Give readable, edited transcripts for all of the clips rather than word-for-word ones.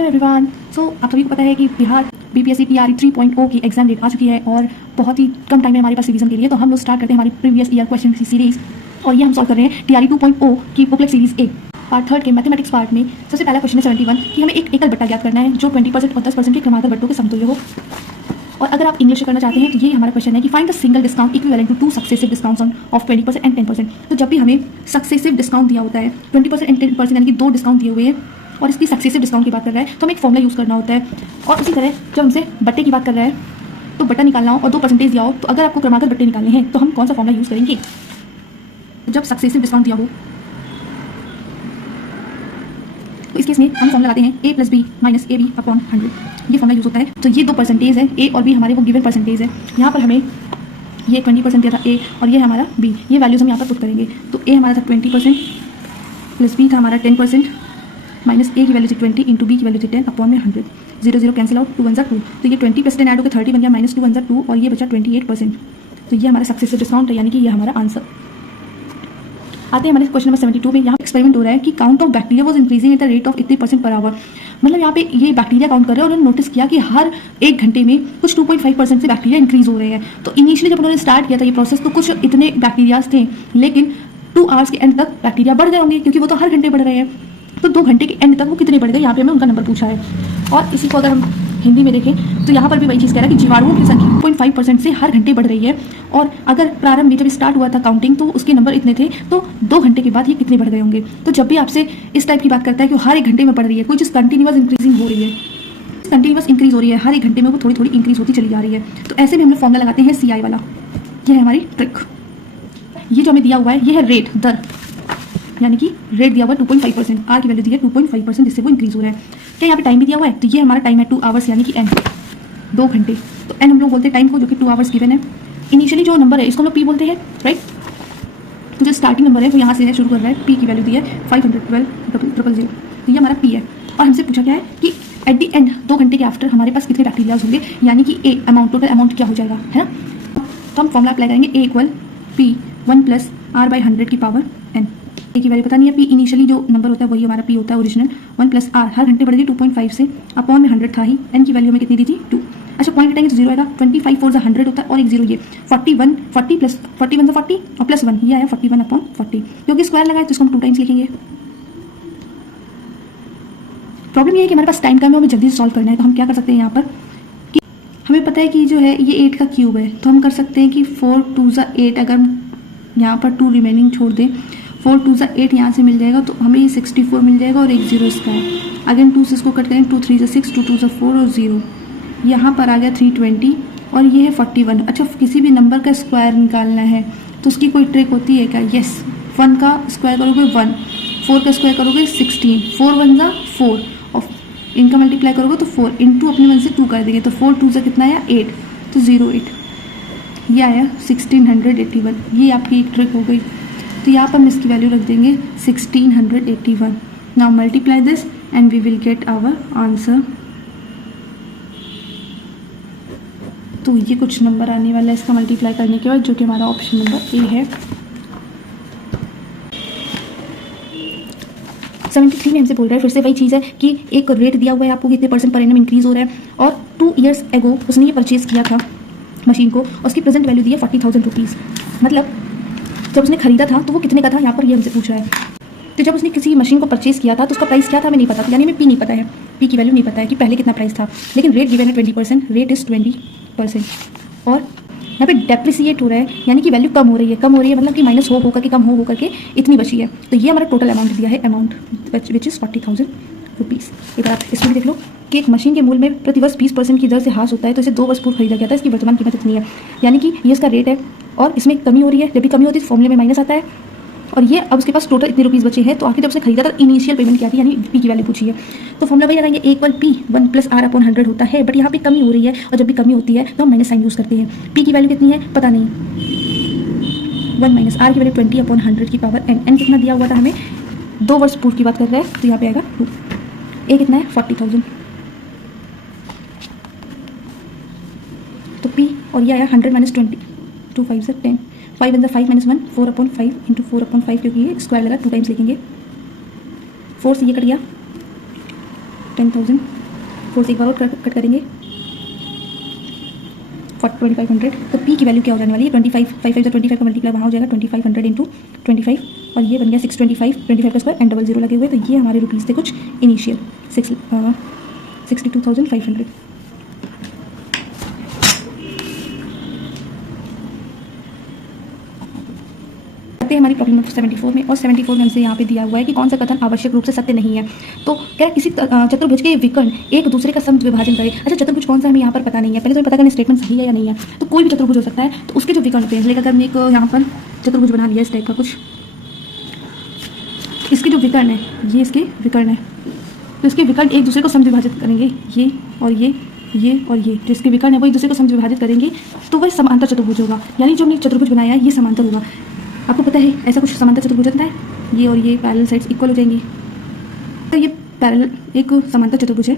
Hello everyone. आप सभी को पता है कि बिहार बीपीएससी टीआरई 3.0 की एग्जाम डेट आ चुकी है और बहुत ही कम टाइम है हमारे पास रिवीजन के लिए। तो हम लोग स्टार्ट करते हैं हमारी प्रीवियस ईयर क्वेश्चन की सीरीज और ये हम सॉल्व कर रहे हैं टीआरई 2.0 की बुकलेट सीरीज ए पार्ट 3 के मैथमेटिक्स पार्ट में। सबसे पहला क्वेश्चन है 71 कि हमें एक एकल बट्टा ज्ञात करना है जो 20% और 10% के क्रमागत बट्टों के समतुल्य हो। और अगर आप इंग्लिश करना चाहते हैं तो ये हमारा क्वेश्चन है कि find the single discount equivalent to 2 successive discounts of 20% and 10%। तो जब भी हमें सक्सेसिव डिस्काउंट दिया होता है 20% एंड 10% यानी कि 2 डिस्काउंट दिए हुए हैं और इसकी सक्सेसिव डिस्काउंट की बात कर रहा है तो हमें एक फॉर्मूला यूज़ करना होता है। और उसी तरह जब हमसे बट्टे की बात कर रहा है तो बट्टा निकालना हो और 2% दिया हो तो अगर आपको क्रमागत बट्टे निकालने हैं तो हम कौन सा फॉर्मूला यूज़ करेंगे। जब सक्सेसिव डिस्काउंट दिया हो तो इस केस में हम फॉर्मूला लगाते हैं a + b - ab अपॉन 100। ये फॉर्मूला यूज़ होता है। तो ये 2% है, a और b हमारे वो गिवन परसेंटेज है। यहाँ पर हमें ये 20% दिया था a और ये हमारा b, ये वैल्यूज़ हम यहाँ पर पुट करेंगे। तो a हमारा था 20% प्लस b था हमारा 10% माइनस a की वैल्यू थी 20 इंटू b की वैल्यू थी 10 अपॉन में 100। 0 0 कैंसिल आउट, 2 1 2। तो ये 20 + 10 ऐड होकर 30 बन गया, माइनस 2 1 2 और ये बचा 28%। तो ये हमारा सक्सेसिव डिस्काउंट है, यानी कि ये हमारा आंसर। आते हैं हमारे क्वेश्चन नंबर 72 में। यहाँ एक्सपेरिमेंट हो रहा है कि count of bacteria was increasing at the rate of 80% per hour. मतलब यहाँ पे ये बैक्टीरिया काउंट कर रहे हैं और उन्होंने नोटिस किया कि हर 1 घंटे में कुछ 2.5% से बैक्टीरिया इंक्रीज हो रहे हैं। तो इनिशियली जब उन्होंने स्टार्ट किया था ये प्रोसेस तो कुछ इतने बैक्टीरियाज थे, लेकिन 2 आवर्स के एंड तक बैक्टीरिया बढ़ गए होंगे क्योंकि वो तो हर घंटे बढ़ रहे हैं। तो 2 घंटे के एंड तक वो कितने बढ़ गए, यहाँ पे हमें उनका नंबर पूछा है। और इसी को अगर हम हिंदी में देखें तो यहाँ पर भी वही चीज़ कह रहा है कि जीवाणुओं की संख्या 0.5% से हर घंटे बढ़ रही है। और अगर प्रारंभ में जब स्टार्ट हुआ था काउंटिंग तो उसके नंबर इतने थे, तो 2 घंटे के बाद ये कितने बढ़ गए होंगे। तो जब भी आपसे इस टाइप की बात करता है कि हर 1 घंटे में बढ़ रही है, कोई चीज़ कंटिन्यूअस इंक्रीजिंग हो रही है, कंटिन्यूअस इंक्रीज हो रही है, हर 1 घंटे में वो थोड़ी थोड़ी इंक्रीज होती चली जा रही है। तो ऐसे में हम लोग फॉर्मूला लगाते हैं CI वाला। ये है हमारी ट्रिक। ये जो हमें दिया हुआ है ये है रेट, दर, यानी कि रेट दिया हुआ है 2.5%, आर की वैल्यू दी है 2.5% जिससे वो इंक्रीज हो रहा है। क्या यहाँ पे टाइम भी दिया हुआ है, तो ये हमारा टाइम है 2 आवर्स यानी कि एन, 2 घंटे। तो एन हम लोग बोलते हैं टाइम को, जो कि 2 आवर्स गिवन है। इनिशियली जो नंबर है इसको हम लोग पी बोलते हैं, राइट। तो जो स्टार्टिंग नंबर है वो यहाँ से शुरू कर रहा है, पी की वैल्यू दी है 512,000। तो ये हमारा पी है। और हमसे पूछा क्या है कि एट द एंड 2 घंटे के आफ्टर हमारे पास कितने बैक्टीरियाज होंगे, यानी कि ए अमाउंट, टोटल अमाउंट क्या हो जाएगा, है ना। तो हम फॉर्मूला अप्लाई करेंगे A = P 1 + R/100 की पावर n। ए की वैल्यू पता नहीं है, पी इनिशियली जो नंबर होता है वही हमारा पी होता है ओरिजिनल। 1 + R हर घंटे बढ़ गई 2.5 से, अपॉन में 100 था ही, एन की वैल्यू हमें कितनी दी थी 2। अच्छा पॉइंट हटाएंगे तो 0 आएगा, 25 4 100 होता है और एक 0 ये 41 40 + 41 40 और +1 ये आया 41/40। क्योंकि स्क्वायर लगाए तो इसको हम 2 टाइम्स लिखेंगे। प्रॉब्लम ये है कि हमारे पास टाइम कम है, हमें जल्दी से सॉल्व करना है। तो हम क्या कर सकते हैं यहाँ पर कि हमें पता है कि जो है ये 8 का क्यूब है, तो हम कर सकते हैं कि 4 2 8, अगर हम यहाँ पर 2 रिमेनिंग छोड़ दें, 4 2 8 यहाँ से मिल जाएगा तो हमें ये 64 मिल जाएगा और एक 0 इसका है। अगेन 2 से इसको कट करें, 2 3 6, 2 2 4 और 0 यहाँ पर आ गया 320 और ये है 41। अच्छा किसी भी नंबर का स्क्वायर निकालना है तो उसकी कोई ट्रिक होती है क्या। यस, 1 का स्क्वायर करोगे 1, 4 का स्क्वायर करोगे 16, 4 1 = 4 और इनका मल्टीप्लाई करोगे तो 4 इंटू अपने मन से 2 कर देंगे। तो 4 2 कितना आया 8, तो 08 ये आया 1681। ये आपकी एक ट्रिक हो गई। तो यहाँ पर हम इसकी वैल्यू रख देंगे 1681। Now multiply this and we will get our answer. तो ये कुछ नंबर आने वाला है इसका मल्टीप्लाई करने के बाद, जो कि हमारा ऑप्शन नंबर ए है। 73 में हमसे बोल रहा है, फिर से वही चीज़ है कि एक रेट दिया हुआ है आपको कितने % पर एनम इंक्रीज हो रहा है और 2 ईयर्स एगो उसने ये परचेज किया था मशीन को, उसकी प्रेजेंट वैल्यू दी है 40,000 रुपीज़। मतलब जब उसने खरीदा था तो वो कितने का था, यहाँ पर ये हमसे पूछ रहा है। तो जब उसने किसी मशीन को परचेज किया था तो उसका प्राइस क्या था हमें नहीं पता था, यानी हमें पी नहीं पता है, पी की वैल्यू नहीं पता है कि पहले कितना प्राइस था। लेकिन रेट गिवन है 20%, रेट इज़ 20% और यहाँ पे डेप्रिसिएट हो रहा है, यानी कि वैल्यू कम हो रही है। कम हो रही है मतलब कि माइनस हो करके कम हो करके इतनी बची है। तो ये हमारा टोटल अमाउंट दिया है, अमाउंट विच इज़ 40,000 रुपीज़। एक बार इसमें भी देख लो कि एक मशीन के मूल्य में प्रतिवर्ष 20% की दर से ह्रास होता है, तो इसे 2 वर्ष पूर्व खरीदा गया था, इसकी वर्तमान कीमत इतनी है, यानी कि ये इसका रेट है और इसमें कमी हो रही है। जब भी कमी होती है तो फॉर्मूले में माइनस आता है और ये अब उसके पास टोटल इतने रुपीज़ बचे हैं। तो आखिर जब उसने खरीदा था इनिशियल पेमेंट क्या थी, यानी पी की वैल्यू पूछी है। तो फॉर्मूला वही लगाएंगे, A = P 1 + R/100 होता है, बट यहाँ पे कमी हो रही है और जब भी कमी होती है तो हम माइनस साइन यूज़ करते हैं। पी की वैल्यू कितनी है पता नहीं, 1 - R की वैल्यू 20/100 की पावर n। n कितना दिया हुआ था हमें, 2 वर्ष पूर्व की बात कर रहा है, तो यहाँ पे आएगा 2। ए कितना है 40,000, तो P और ये आया 100 - 20, 2 5 से 10, 5 × 5 - 1, 4/5 इंटू 4/5, क्योंकि ये स्क्वायर लगा 2 टाइम्स लिखेंगे। 4 से ये कट गया 10,000 4 से एक बार और कट करेंगे 2500। तो पी की वैल्यू क्या हो जाने वाली है 25, 5 से 25 का मल्टीप्लाई वहाँ हो जाएगा 2500 इंटू 25 और ये बन गया 625, 25 का स्क्वायर एंड 00 लगे हुए। तो ये हमारे रुपीज़ थे कुछ इनिशियल 62,500। हमारी प्रॉब्लम नंबर 74 में, और 74 में हमसे यहाँ पे दिया हुआ है कि कौन सा कथन आवश्यक रूप से सत्य नहीं है। तो क्या किसी चतुर्भुज के विकर्ण एक दूसरे का समद्विभाजन करे। अच्छा, चतुर्भुज कौन सा हमें यहाँ पर पता नहीं है, पहले तो पता करना स्टेटमेंट सही है या नहीं है। तो कोई भी चतुर्भुज हो सकता है, तो उसके जो विकर्ण होते हैं, लेकिन अगर हमने एक यहाँ पर चतुर्भुज बना लिया इस टाइप का कुछ, इसके जो विकर्ण है ये इसके विकर्ण है, तो इसके विकर्ण एक दूसरे को समद्विभाजित करेंगे, ये और ये और ये जो इसके विकर्ण है वो एक दूसरे को समद्विभाजित करेंगे, तो वह समांतर चतुर्भुज होगा। यानी जो हमने चतुर्भुज बनाया है ये समांतर होगा। आपको पता है ऐसा कुछ समांतर चतुर्भुज होता है, ये और ये पैरेलल साइड्स इक्वल हो जाएंगी। तो ये पैरेलल एक समांतर चतुर्भुज है,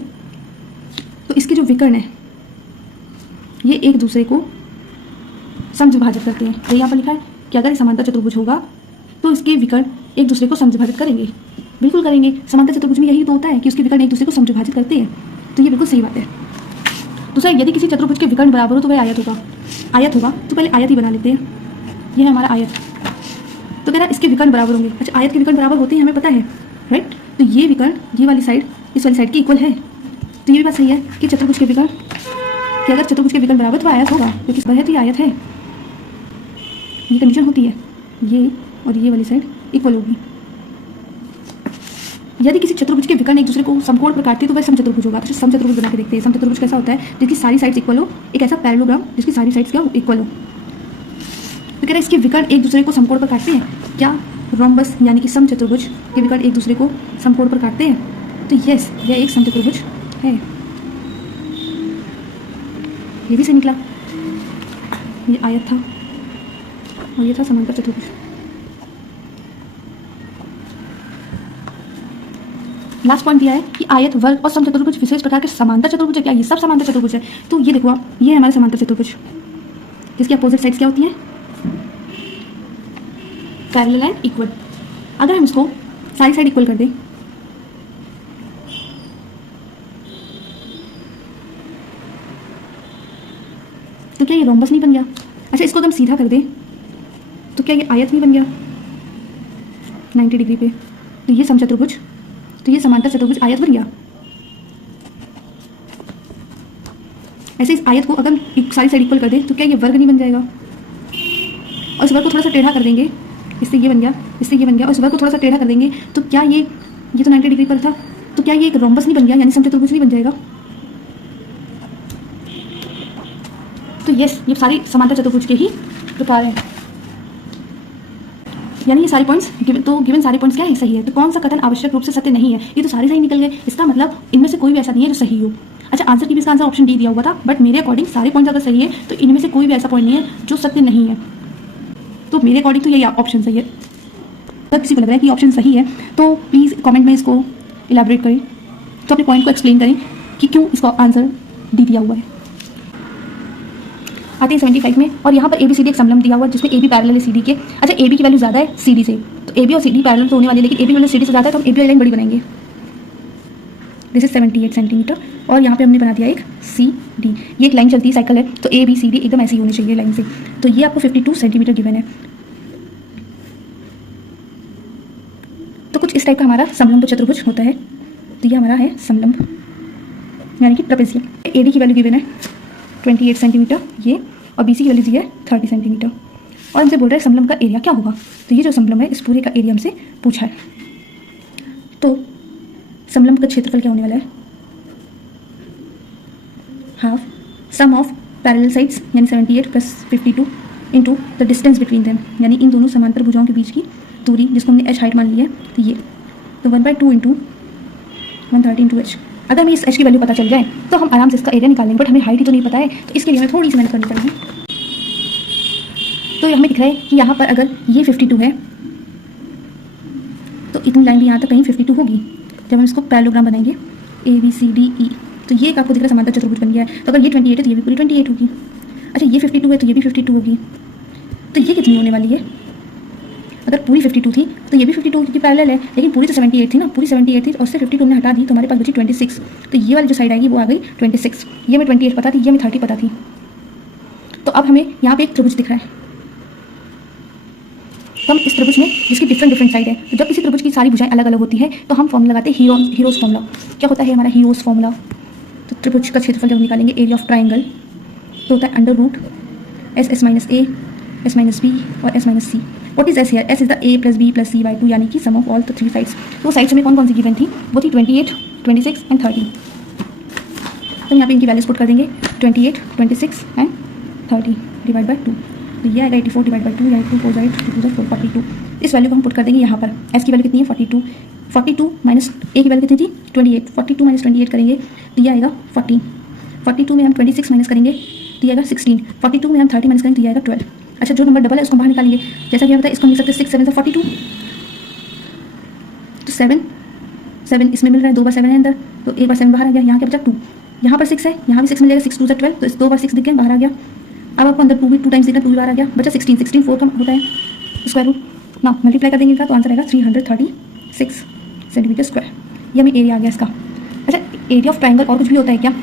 तो इसके जो विकर्ण है ये एक दूसरे को समद्विभाजित करते हैं। तो यहाँ पर लिखा है कि अगर ये समांतर चतुर्भुज होगा तो इसके विकर्ण एक दूसरे को समद्विभाजित करेंगे। बिल्कुल करेंगे, समांतर चतुर्भुज में यही तो होता है कि उसके विकर्ण एक दूसरे को समद्विभाजित करते हैं। तो ये बिल्कुल सही बात है। दूसरा, यदि किसी चतुर्भुज के विकर्ण बराबर हो तो वह आयत होगा। आयत होगा तो पहले आयत ही बना लेते हैं। यह है हमारा आयत, तो कह रहा है इसके विकर्ण बराबर होंगे। अच्छा, आयत के विकर्ण बराबर होते हैं हमें पता है, राइट। तो ये विकर्ण ये वाली साइड इस वाली साइड की इक्वल है। तो ये भी बात सही है कि चतुर्भुज के विकर्ण, कि अगर चतुर्भुज के विकर्ण बराबर तो आयत होगा, क्योंकि इस है तो ये आयत है। ये कंडीशन होती है, ये और ये वाली साइड इक्वल होगी। यदि किसी चतुर्भुज के विकर्ण एक दूसरे को समकोण पर काटते तो वह समचतुर्भुज होगा। तो समचतुर्भुज बना के देखते हैं। समचतुर्भुज कैसा होता है, जिसकी सारी साइड्स इक्वल हो, एक ऐसा पैरेललोग्राम जिसकी सारी साइड्स क्या हो, इक्वल हो। तो कह रहा है इसके विकर्ण एक दूसरे को समकोण पर काटते हैं। क्या रोम्बस यानी कि समचतुर्भुज के विकर्ण एक दूसरे को समकोण पर काटते हैं? तो यस, यह एक समचतुर्भुज है। ये भी सही निकला, ये आयत था और ये था समांतर चतुर्भुज। लास्ट पॉइंट दिया है कि आयत, वर्ग और समचतुर्भुज विशेष प्रकार के समांतर चतुर्भुज है। क्या ये सब समांतर चतुर्भुज है? तो ये देखो आप, ये है हमारे समांतर चतुर्भुज, जिसकी अपोजिट साइड्स क्या होती हैं, पैरेलल एंड इक्वल। अगर हम इसको सारी साइड इक्वल कर दें तो क्या ये रोम्बस नहीं बन गया? अच्छा, इसको अगर हम सीधा कर दें तो क्या ये आयत नहीं बन गया 90 डिग्री पे? तो ये समचतुर्भुज, तो ये समांतर चतुर्भुज आयत बन गया। ऐसे इस आयत को अगर सारी साइड इक्वल कर दें तो क्या ये वर्ग नहीं बन जाएगा? और इस वर्ग को थोड़ा सा टेढ़ा कर देंगे, इससे ये बन गया, इससे ये बन गया, और इस वर्ग को थोड़ा सा टेढ़ा कर देंगे तो क्या ये तो 90 डिग्री पर था, तो क्या ये एक रोम्बस नहीं बन गया, यानी समचतुर्भुज नहीं बन जाएगा? तो यस, ये सारे समांतर चतुर्भुज के ही प्रकार हैं। यानी ये सारे पॉइंट्स गिवन सारे पॉइंट्स क्या है, सही है। तो कौन सा कथन आवश्यक रूप से सत्य नहीं है? ये तो सारे सही निकल गए। इसका मतलब इनमें से कोई भी ऐसा नहीं है जो सही हो। अच्छा, आंसर की भी इसका आंसर ऑप्शन डी दिया हुआ था, बट मेरे अकॉर्डिंग सारे पॉइंट्स अगर सही है तो इनमें से कोई भी ऐसा पॉइंट नहीं है जो सत्य नहीं है। तो मेरे अकॉर्डिंग तो यही ऑप्शन सही है। अगर किसी को लग रहा है कि ऑप्शन सही है तो प्लीज़ कमेंट में इसको इलेबोरेट करें, तो अपने पॉइंट को एक्सप्लेन करें कि क्यों इसका आंसर डी दिया हुआ है। आते हैं 75 में, और यहाँ पर ABCD एक समलंब दिया हुआ है जिसमें AB पैरेलल है CD के। अच्छा, AB की वैल्यू ज़्यादा है CD से, तो AB और CD पैरेलल तो होने वाली है, लेकिन AB की वैल्यू CD से ज़्यादा है तो हम AB वाली लाइन बड़ी बनाएंगे। दिस इज 78 सेंटीमीटर, और यहाँ पे हमने बना दिया एक CD। ये एक लाइन चलती है, साइकिल है, तो ABCD एकदम ऐसी होनी चाहिए लाइन से। तो ये आपको 52 सेंटीमीटर गिवन है। तो कुछ इस टाइप का हमारा समलंब चतुर्भुज होता है। तो ये हमारा है समलंब यानी कि ट्रेपेजियम। AD की वैल्यू गिवन है 28 सेंटीमीटर ये, और BC की वैल्यू दी है 30 सेंटीमीटर। और हमसे बोल रहे हैं समलंब का एरिया क्या होगा। तो ये जो समलंब है इस पूरे का एरिया हमसे पूछा है। तो समलंब का क्षेत्रफल क्या होने वाला है, half sum of parallel sides यानी 78 plus 52 into the distance between them, यानी इन दोनों समांतर भुजाओं के बीच की दूरी, जिसको हमने h हाइट मान ली है। तो ये तो 1/2 इंटू 130 इंटू h। अगर हमें इस h की वैल्यू पता चल जाए तो हम आराम से इसका एरिया निकालेंगे, बट हमें हाइट ही तो नहीं पता है, तो इसके लिए हमें थोड़ी सी मेहनत करनी पड़ेगी। तो हमें दिख रहा है कि यहाँ पर अगर ये 52 है तो इतनी लाइन भी यहाँ तक कहीं 52 होगी। जब हम इसको पैरेललोग्राम बनाएंगे ABCDE, तो ये एक आपको दिख रहा है समांतर चतुर्भुज बन गया है। तो अगर ये 28 है तो ये भी पूरी 28 होगी। अच्छा, ये 52 है तो ये भी 52 होगी। तो ये कितनी होने वाली है, अगर पूरी 52 थी तो ये भी 52 की पैरेलल है, लेकिन पूरी तो 78 थी ना, पूरी 78 थी और उससे 52 हमने हटा दी तो हमारे पास बची 26। तो ये वाली जो साइड आएगी वो आ गई 26। ये हमें 28 पता थी, ये हमें 30 पता थी। तो अब हमें यहाँ पे एक त्रिभुज दिख रहा है, तो हम इस त्रिभुज में जिसकी डिफरेंट साइड है, तो जब किसी त्रिभुज की सारी भुजाएं अलग अलग होती है तो हम फॉर्मूला लगाते हैं हीरोज फॉर्मूला। क्या होता है हमारा हीरोज फॉर्मूला? तो त्रिभुज का क्षेत्रफल जब निकालेंगे एरिया ऑफ ट्राइंगल तो होता है under root s s minus a, s minus b और s minus c. What is s here? S is the a plus b plus c by 2, यानी कि sum of all the 3 sides. तो sides में कौन कौन सी given थी? वो थी 28, 26 एंड 30। तो यहाँ पे इनकी वैल्यूज पुट कर देंगे 28, 26 एंड 30 डिवाइड बाई 2। तो ये आएगा 84 डिवाइड बाई 2, या 2 4 2 42। इस वैल्यू को हम पुट कर देंगे यहाँ पर। एस की वैल्यू कितनी है? 42। 42 माइनस ए की वैल्यू कितनी थी? 28। 42 माइनस 28 करेंगे तो ये आएगा 14। 42 में हम 26 माइनस करेंगे तो ये आएगा 16। 42 में हम 30 माइनस करेंगे तो ये आएगा 12। अच्छा, जो नंबर डबल है उसको बाहर निकालेंगे। जैसा कि हमें पता है इसको मिल सकते हैं 6 7 42। तो 7 इसमें मिल रहा है, 2 बार 7 है अंदर, तो एक बार 7 बाहर आ गया। यहाँ क्या बचा 2, यहाँ पर 6 है, यहाँ भी 6 मिल जाएगा, 6 2 12, तो इस 2 बार 6 दिख गया, बाहर आ गया। अब आपको अंदर 2 टाइम्स दिख रहा है, 2 भी बाहर आ गया, बचा 16। 16 4 का होता है स्क्वायर रूट। ना मल्टीप्लाई कर देंगे इनका तो आंसर आएगा 336 सेंटीमीटर स्क्वायर। ये हमें एरिया आ गया इसका। अच्छा, एरिया ऑफ ट्राइंगल और कुछ भी होता है क्या?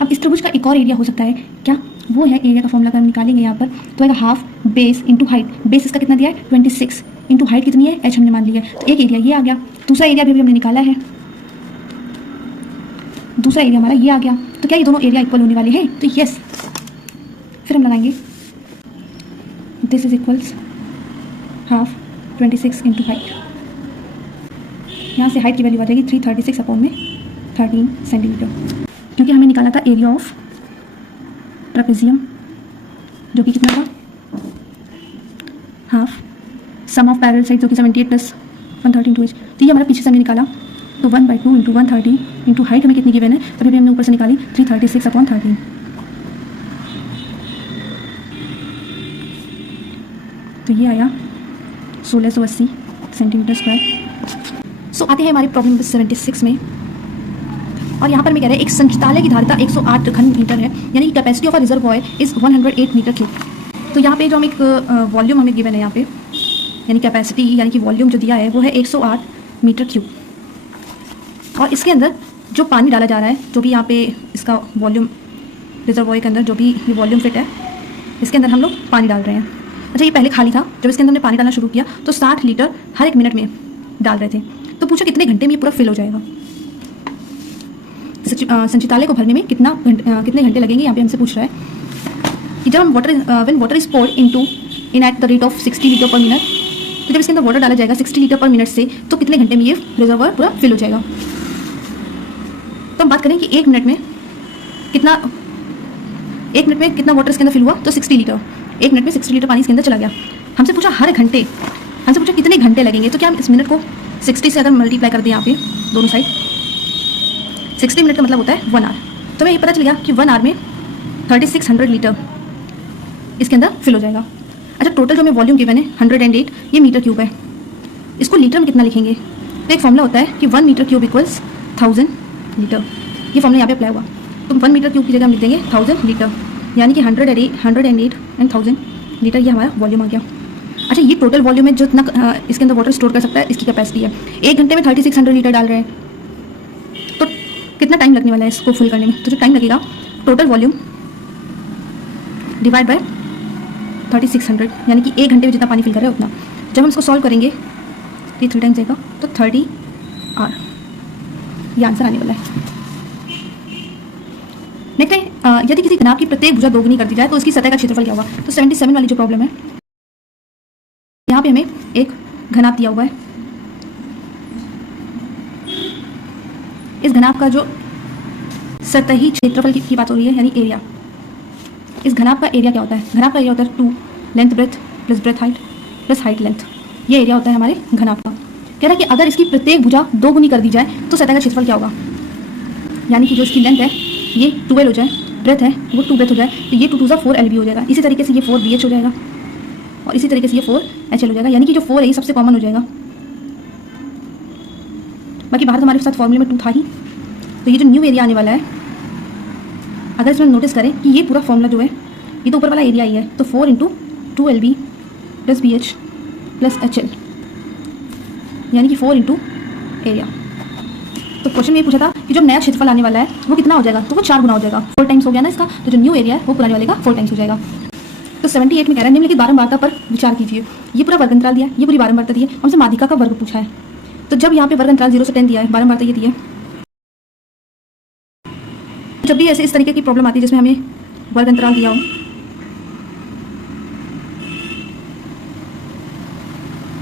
अब इस त्रिभुज का एक और एरिया हो सकता है क्या? वो है एरिया का फॉर्मूला अगर हम निकालेंगे यहाँ पर तो आएगा half base into height. Base इसका कितना दिया है? 26 इंटू हाइट कितनी है? h हमने मान लिया है, तो एक एरिया ये आ गया। दूसरा एरिया भी हमने निकाला है, दूसरा एरिया हमारा ये आ गया। तो क्या ये दोनों एरिया इक्वल होने वाले हैं? तो यस, फिर हम लगाएंगे this is equals half 26 into height. यहाँ से हाइट की वैल्यू आ जाएगी 336 अपॉन में 13 सेंटीमीटर, क्योंकि हमें निकाला था एरिया ऑफ ट्रेपेजियम जो कि कितना था? Half sum of parallel side जो कि 78 प्लस 130 इंटू एच। तो ये हमारा पीछे से हमने निकाला, तो 1/2 इंटू 130 इंटू हाइट हमें कितनी गिवन है? तभी भी हमने ऊपर से निकाली 336 अपॉन 13। तो ये आया 1680 सेंटीमीटर स्क्वायर। सो आते हैं हमारी प्रॉब्लम नंबर 76 में, और यहाँ पर मैं कह रहा है एक संचालक की धारिता 108 घन मीटर है, यानी कि capacity of a reservoir is 108 metre cube. तो यहाँ पे जो हम एक वॉल्यूम हमें गिवन है यहाँ पे, यानी कैपेसिटी यानी कि वॉल्यूम जो दिया है वो है 108 मीटर क्यूब, और इसके अंदर जो पानी डाला जा रहा है, जो भी यहाँ पे इसका वॉल्यूम रिजर्वॉयर के अंदर जो भी ये वॉल्यूम फिट है, इसके अंदर हम लोग पानी डाल रहे हैं। अच्छा, ये पहले खाली था, जब इसके अंदर हमने पानी डालना शुरू किया तो 60 लीटर हर 1 मिनट में डाल रहे थे। तो पूछा कितने घंटे में ये पूरा फिल हो जाएगा? संचितालय को भरने में कितने घंटे लगेंगे, यहाँ पे हमसे पूछ रहा है कि जब हम when water is poured in at the rate of 60 litre per minute, तो जब इसके अंदर वाटर डाला जाएगा 60 लीटर पर मिनट से, तो कितने घंटे में ये रिजर्वर पूरा फिल हो जाएगा? तो हम बात करें कि 1 मिनट में कितना वाटर इसके अंदर फिल हुआ, तो 60 लीटर। 1 मिनट में 60 लीटर पानी इसके अंदर चला गया। हमसे पूछा हर घंटे, हमसे पूछा कितने घंटे लगेंगे। तो क्या हम इस मिनट को 60 से अगर मल्टीप्लाई कर दें यहाँ पे दोनों साइड, 60 मिनट का मतलब होता है 1 आवर। तो हमें ये पता चल गया कि 1 आवर में 3600 लीटर इसके अंदर फिल हो जाएगा। अच्छा, टोटल जो हमें वॉल्यूम गिवन है 108, ये मीटर क्यूब है। इसको लीटर में कितना लिखेंगे? तो एक फॉर्मूला होता है कि 1 मीटर क्यूब इक्वल्स 1000 लीटर। ये फॉर्मूला यहाँ पे अप्लाई हुआ, तो 1 मीटर क्यूब की जगह हम लिख देंगे 1000 लीटर, यानी कि 108 एंड 1000 लीटर ये हमारा वॉल्यूम आ गया। अच्छा, ये टोटल वॉल्यूम है जो इतना इसके अंदर वाटर स्टोर कर सकता है, इसकी कैपेसिटी है। 1 घंटे में 3600 लीटर डाल रहे हैं, तो कितना टाइम लगने वाला है इसको फुल करने में? तो जो टाइम लगेगा टोटल वॉल्यूम डिवाइड बाय 3600, यानी कि 1 घंटे में जितना पानी फिल कर रहे हैं उतना। जब हम इसको सॉल्व करेंगे तो ये 3 टाइम्स जाएगा, तो 30 आवर ये आंसर आने वाला है। नेक्स्ट है, यदि किसी घनाभ की प्रत्येक भुजा दोगुनी कर दी जाए तो उसकी सतह का क्षेत्रफल क्या होगा? तो 77 वाली जो प्रॉब्लम है, यहाँ पे हमें एक घनाभ दिया हुआ है। इस घनाभ का जो सतही क्षेत्रफल की बात हो रही है, यानी एरिया। इस घनाभ का एरिया क्या होता है? घनाभ का एरिया होता है 2 length breadth plus breadth height plus height length. ये एरिया होता है हमारे घनाभ का। कह रहा है कि अगर इसकी प्रत्येक भुजा दोगुनी कर दी जाए तो सतह का क्षेत्रफल क्या होगा? यानी कि जो इसकी लेंथ है ये 12 हो जाए, ब्रेथ है वो 2 ब्रेथ हो जाए, तो ये 2 2 4 LB हो जाएगा। इसी तरीके से ये 4 BH हो जाएगा, और इसी तरीके से ये 4 HL हो जाएगा, यानी कि जो 4 है ये सबसे कॉमन हो जाएगा। बाकी बाहर हमारे साथ फॉर्मूले में 2 था ही। तो ये जो न्यू एरिया आने वाला है, अगर इसमें नोटिस करें कि ये पूरा फॉर्मूला जो है, ये तो ऊपर वाला एरिया ही है, तो 4 × 2 LB plus BH plus HL, यानी कि 4 इंटू एरिया। तो क्वेश्चन में ये पूछा था कि जो नया क्षेत्रफल आने वाला है वो कितना हो जाएगा, तो वो 4 गुना हो जाएगा, 4 टाइम्स हो गया ना इसका, तो जो न्यू एरिया है वो पुराने वाले का 4 टाइम्स हो जाएगा। तो 78 में कह रहा है निम्नलिखित बारंबारता पर विचार कीजिए। ये पूरा वर्ग अंतराल दिया है, ये पूरी बारंबारता दी है, हमसे माध्यिका का वर्ग पूछा है। तो जब यहाँ पे वर्ग अंतराल 0 से 10 दिया है, बारंबारता ये दी है, जब भी ऐसे इस तरीके की प्रॉब्लम आती है जिसमें हमें वर्ग अंतराल दिया हो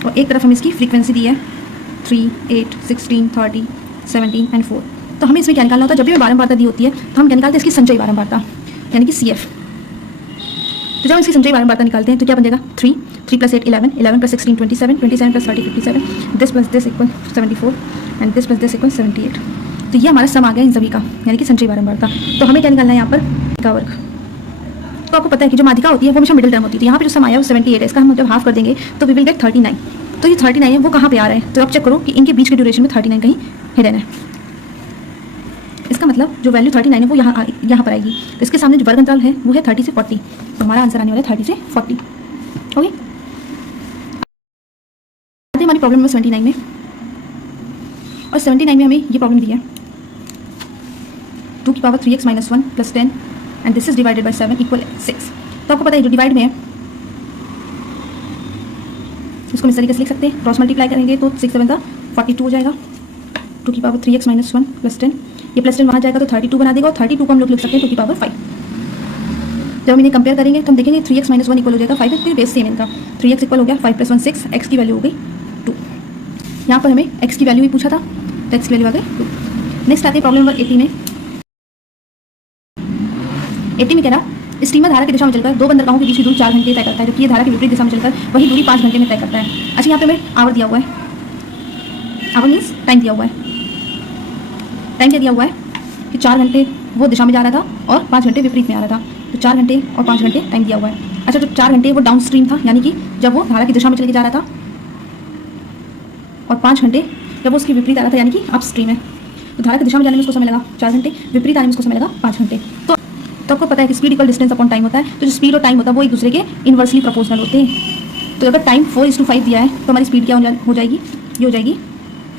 और एक तरफ हमें इसकी फ्रीक्वेंसी दी है 3, 8, 16, 30, 17 एंड 4, तो हमें इसमें क्या निकालना होता है, जब भी हमें बारंबारता दी होती है तो हम क्या निकालते हैं, इसकी संचयी बारंबारता यानी कि CF। तो जब इसकी संचयी बारंबारता निकालते हैं तो क्या बन जाएगा, 3 + 8 11, 11 + 16 27, 27 + 30 57, this plus this equal 74 and this plus this equal 78। तो ये हमारा सम आ गया इन सभी का, यानी कि संचयी बारंबारता। तो हमें क्या निकालना है यहाँ पर, का वर्ग। तो आपको पता है कि जो माध्यिका होती है वो हमेशा मिडिल टर्म होती है, तो यहाँ पे जो सम आया वो 78 है, इसका हम जब हाफ कर देंगे तो वी विल गेट 39। तो ये 39 है वो कहाँ पे आ रहा है, तो आप चेक करो कि इनके बीच के ड्यूरेशन में 39 कहीं हिडन है। इसका मतलब जो वैल्यू 39 है वो यहाँ पर आएगी, तो इसके सामने जो वर्ग अंतराल है वो है 30 से 40, तो हमारा आंसर आने वाला है 30 से 40। ओके, हमारी प्रॉब्लम नंबर 79 में, और 79 में हमें ये प्रॉब्लम दी है 2 की power 3x - 1 + 10 and this is divided by 7 = 6। तो आपको पता है जो डिवाइड में है इसको इस तरीके से लिख सकते हैं, क्रॉस मल्टीप्लाई करेंगे तो 6 7 42 हो जाएगा, 2 की पावर 3x - 1 + 10, ये प्लस 10 वहाँ जाएगा तो 32 बना देगा, और 32 को हम लोग लिख सकते हैं 2 की पावर 5। जब हम इन्हें कंपेयर करेंगे तो हम देखेंगे 3x - 1 इक्वल हो जाएगा 5, फिर बेस सेम इनका, 3x इक्वल हो गया 5 + 1 6, x की वैल्यू हो गई 2। यहाँ पर हमें x की वैल्यू भी पूछा था, तो x की वैल्यू आ गई 2। नेक्स्ट आती है प्रॉब्लम नंबर 80 में। 80 में कह रहा स्टीमर धारा की दिशा में चलकर दो बंदरगाहों के बीच की दूरी 4 घंटे तय करता है, जबकि ये धारा की विपरीत दिशा में चलकर वही दूरी 5 घंटे में तय करता है। अच्छा, यहाँ पे हमें आवर दिया हुआ है, आवर मीन्स टाइम दिया हुआ है। टाइम क्या दिया हुआ है कि 4 घंटे वो दिशा में जा रहा था और 5 घंटे विपरीत में आ रहा था, तो 4 घंटे और 5 घंटे टाइम दिया हुआ है। अच्छा, जो 4 घंटे वो डाउन स्ट्रीम था, यानी कि जब वो धारा की दिशा में चले जा रहा था, और 5 घंटे जब वो उसकी विपरीत आ रहा था, यानी कि अप स्ट्रीम है। तो धारा की दिशा में जाने में उसको समय लगा 4 घंटे, विपरीत आने में उसको समय लगा 5 घंटे। तो आपको पता है कि speed equal distance upon time होता है, तो जो स्पीड और टाइम होता है वो एक दूसरे के इन्वर्सली प्रोपोर्शनल होते हैं। तो अगर टाइम 4:5 दिया है तो हमारी स्पीड क्या हो जाएगी, ये हो जाएगी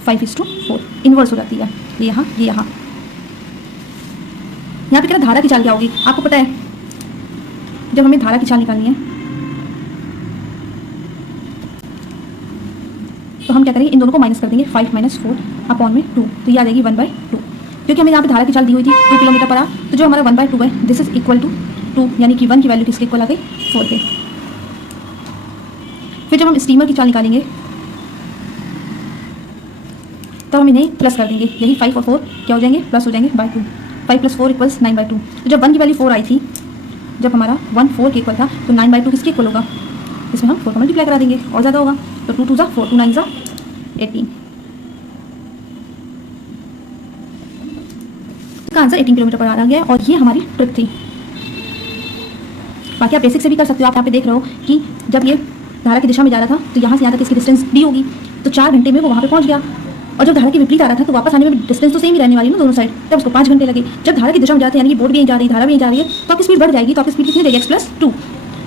5:4, इन्वर्स हो जाती है, ये यहाँ ये यहाँ। यहाँ पे क्या धारा की चाल क्या होगी, आपको पता है जब हमें धारा की चाल निकालनी है तो हम क्या करेंगे, इन दोनों को माइनस कर देंगे, 5 - 4 अपॉन में 2, तो ये आ जाएगी 1/2, क्योंकि हमें यहाँ पे धारा की चाल दी हुई थी 2 किलोमीटर पर आवर। तो जो हमारा 1/2 है दिस इज इक्वल टू 2, यानी कि 1 की वैल्यू किसके इक्वल आ गई, 4 के। फिर जब हम स्टीमर की चाल निकालेंगे तो हम इन्हें प्लस कर देंगे, यही 5 और 4 क्या हो जाएंगे, प्लस हो जाएंगे by 2, 5 + 4 = 9/2। तो जब 1 की वैल्यू 4 आई थी, जब हमारा 1 4 के इक्वल था, तो 9/2 किसके इक्वल होगा, इसमें हम 4 को मल्टीप्लाई करा देंगे और ज़्यादा होगा, तो 2 2 4, 2 9 18। इसका आंसर 18 किलोमीटर पर आ गया, और ये हमारी ट्रिक थी। बाकी आप बेसिक से भी कर सकते हो। आप यहाँ पे देख रहे हो कि जब ये धारा की दिशा में जा रहा था तो यहाँ से यहाँ तक इसकी डिस्टेंस डी होगी, तो 4 घंटे में वो वहाँ पे पहुँच गया, और जब धारा की विपरीत आ रहा था तो वापस आने में डिस्टेंस तो सेम ही रहने वाली ना दोनों साइड, तब उसको 5 घंटे लगे। जब धारा की दिशा में जाते हैं, यानी कि बोट भी नहीं जा रही, धारा भी नहीं जा रही है, तो आपकी स्पीड बढ़ जाएगी, तो आपकी स्पीड कितनी रहेगी, x+2।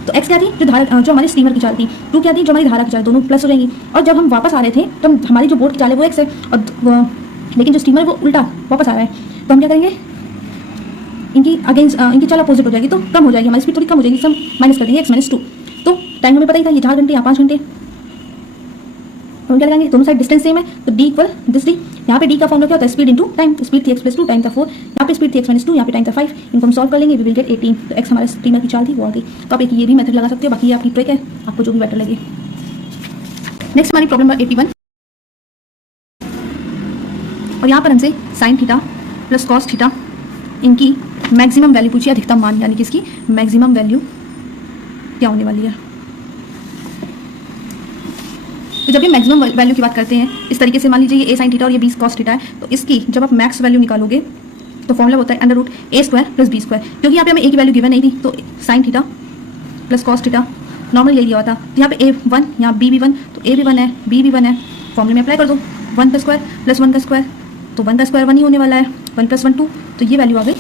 तो x क्या थी, जो हमारी स्टीमर की चाल थी, 2 क्या थी, जो हमारी धारा की चाल, दोनों प्लस हो जाएंगी। और जब हम वापस आ रहे थे तो हमारी जो बोट की चाल है वो x है, और लेकिन जो स्टीमर है वो उल्टा वापस आ रहा है, तो हम क्या करेंगे, इनकी अगेंस्ट इनकी चाल अपोजिट हो जाएगी, तो कम हो जाएगी, हमारी स्पीड थोड़ी कम हो जाएगी, हम माइनस कर देंगे x - 2। तो टाइम हमें पता ही था ये 4 घंटे या 5 घंटे, तो हम क्या लगाएंगे, दोनों साइड डिस्टेंस सेम है, तो d इक्वल दिस d। यहाँ पे d का फॉर्मूला क्या होता है, स्पीड इंटू टाइम, स्पीड थी x+2, टाइम था 4, यहाँ पे स्पीड थी x - 2, यहाँ पे टाइम था 5, इनको हम सॉल्व कर लेंगे, वी विल गेट 18। तो x हमारे स्टीमर की चाल थी वो आ गई। तो आप एक ये भी मेथड लगा सकते हो, बाकी ये आपकी ट्रिक है, आपको जो भी बेटर लगे। नेक्स्ट हमारी प्रॉब्लम नंबर 81, और यहाँ पर हमसे sine theta plus cos theta इनकी मैक्सिमम वैल्यू पूछी, अधिकतम मान, यानी कि इसकी मैक्सिमम वैल्यू क्या होने वाली है। तो जब ये मैक्सिमम वैल्यू की बात करते हैं, इस तरीके से मान लीजिए ये a sin थीटा और ये b cos थीटा है, तो इसकी जब आप मैक्स वैल्यू निकालोगे तो फॉर्मूला होता है √a² + b², क्योंकि यहाँ पे हमें a की वैल्यू गिवन नहीं थी, तो sin theta plus cos theta normal यही दिया हुआ था, तो यहाँ पे a 1, यहाँ b भी 1, तो a भी 1 है, b भी 1 है, फॉर्मूले में अप्लाई कर दो, 1 का स्क्वायर प्लस 1 का स्क्वायर, तो 1 का स्क्वायर 1 ही होने वाला है, 1 + 1 2, तो ये वैल्यू आ गई